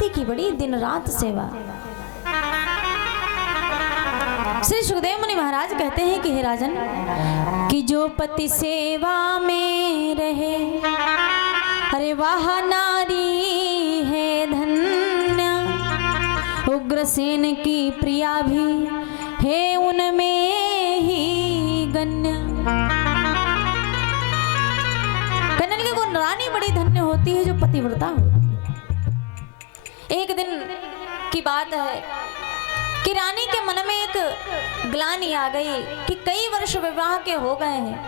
पति की बड़ी दिन रात सेवा। श्री सुखदेव मुनि महाराज कहते हैं कि हे राजन, कि जो पति सेवा में रहे, अरे वाह नारी है धन्य, उग्रसेन की प्रिया भी है उनमें ही गण्य। कहने लगे वो रानी बड़ी धन्य होती है जो पतिव्रता होती है। एक दिन की बात है कि रानी के मन में एक ग्लानि आ गई कि कई वर्ष विवाह के हो गए हैं,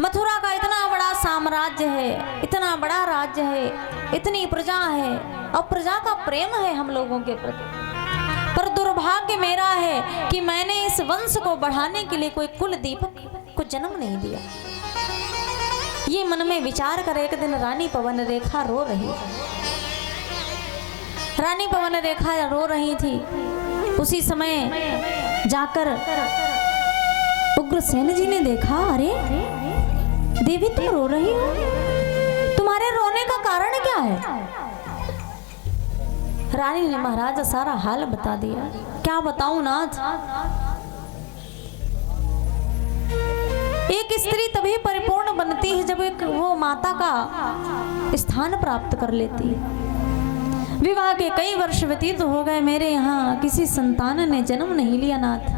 मथुरा का इतना बड़ा साम्राज्य है, इतना बड़ा राज्य है, इतनी प्रजा है और प्रजा का प्रेम है हम लोगों के प्रति, पर दुर्भाग्य मेरा है कि मैंने इस वंश को बढ़ाने के लिए कोई कुल दीपक को जन्म नहीं दिया। ये मन में विचार कर एक दिन रानी पवन रेखा रो रही, रानी पवन रेखा रो रही थी। उसी समय जाकर उग्रसेन जी ने देखा, अरे देवी तुम रो रही हो, तुम्हारे रोने का कारण क्या है? रानी ने महाराज सारा हाल बता दिया। क्या बताऊं नाथ, एक स्त्री तभी परिपूर्ण बनती है जब एक वो माता का स्थान प्राप्त कर लेती है। विवाह के कई वर्ष व्यतीत हो गए, मेरे यहाँ किसी संतान ने जन्म नहीं लिया नाथ।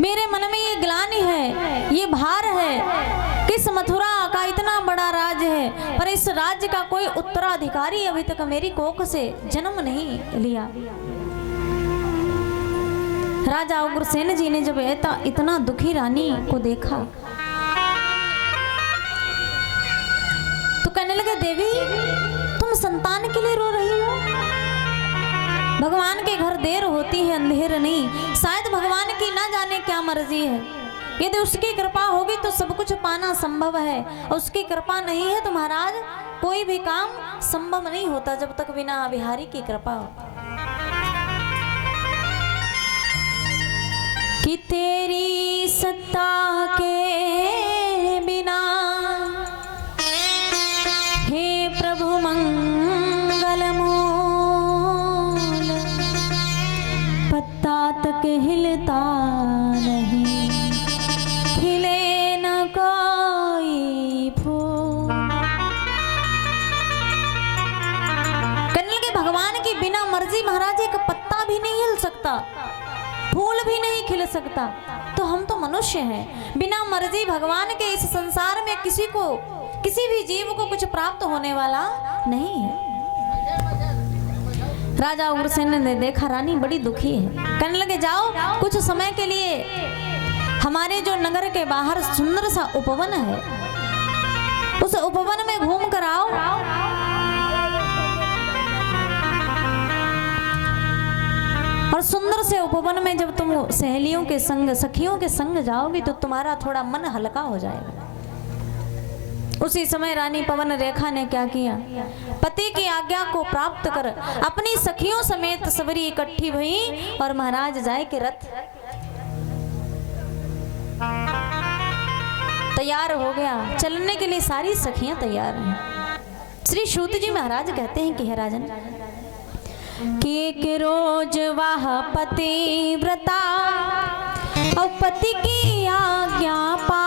मेरे मन में ये ग्लानि है, ये भार है कि इस मथुरा का इतना बड़ा राज्य है, पर इस राज्य का कोई उत्तराधिकारी अभी तक मेरी कोख से जन्म नहीं लिया। राजा उग्रसेन जी ने जब इतना दुखी रानी को देखा तो कहने लगे, देवी तुम संतान के लिए रो रही हो? भगवान के घर देर होती है अंधेर नहीं। शायद भगवान की ना जाने क्या मर्जी है। यदि उसकी कृपा होगी तो सब कुछ पाना संभव है, उसकी कृपा नहीं है तो महाराज कोई भी काम संभव नहीं होता जब तक बिना बिहारी की कृपा हो। कि तेरी सत्ता के बिना हे प्रभु मंगल मूल, पत्ता तक हिलता नहीं, खिले न कोई फूल। कहने लगे भगवान की बिना मर्जी महाराज एक पत्ता भी नहीं हिल सकता, फूल भी नहीं खिल सकता। तो हम तो मनुष्य हैं, बिना मर्जी भगवान के इस संसार में किसी को, किसी भी जीव को कुछ प्राप्त होने वाला नहीं है। राजा उग्रसेन ने देखा रानी बड़ी दुखी है, कहने लगे जाओ कुछ समय के लिए हमारे जो नगर के बाहर सुंदर सा उपवन है, उस उपवन में घूम कर आओ। और सुंदर से उपवन में जब तुम सहेलियों के संग, सखियों के संग जाओगी तो तुम्हारा थोड़ा मन हल्का हो जाएगा। उसी समय रानी पवन रेखा ने क्या किया, पति की आज्ञा को प्राप्त कर अपनी सखियों समेत सबरी इकट्ठी हुई और महाराज जाए के रथ तैयार हो गया। चलने के लिए सारी सखियां तैयार हैं। श्री सूत जी महाराज कहते हैं कि हे राजन, कि एक रोज वह पतिव्रता और पति की आज्ञा पा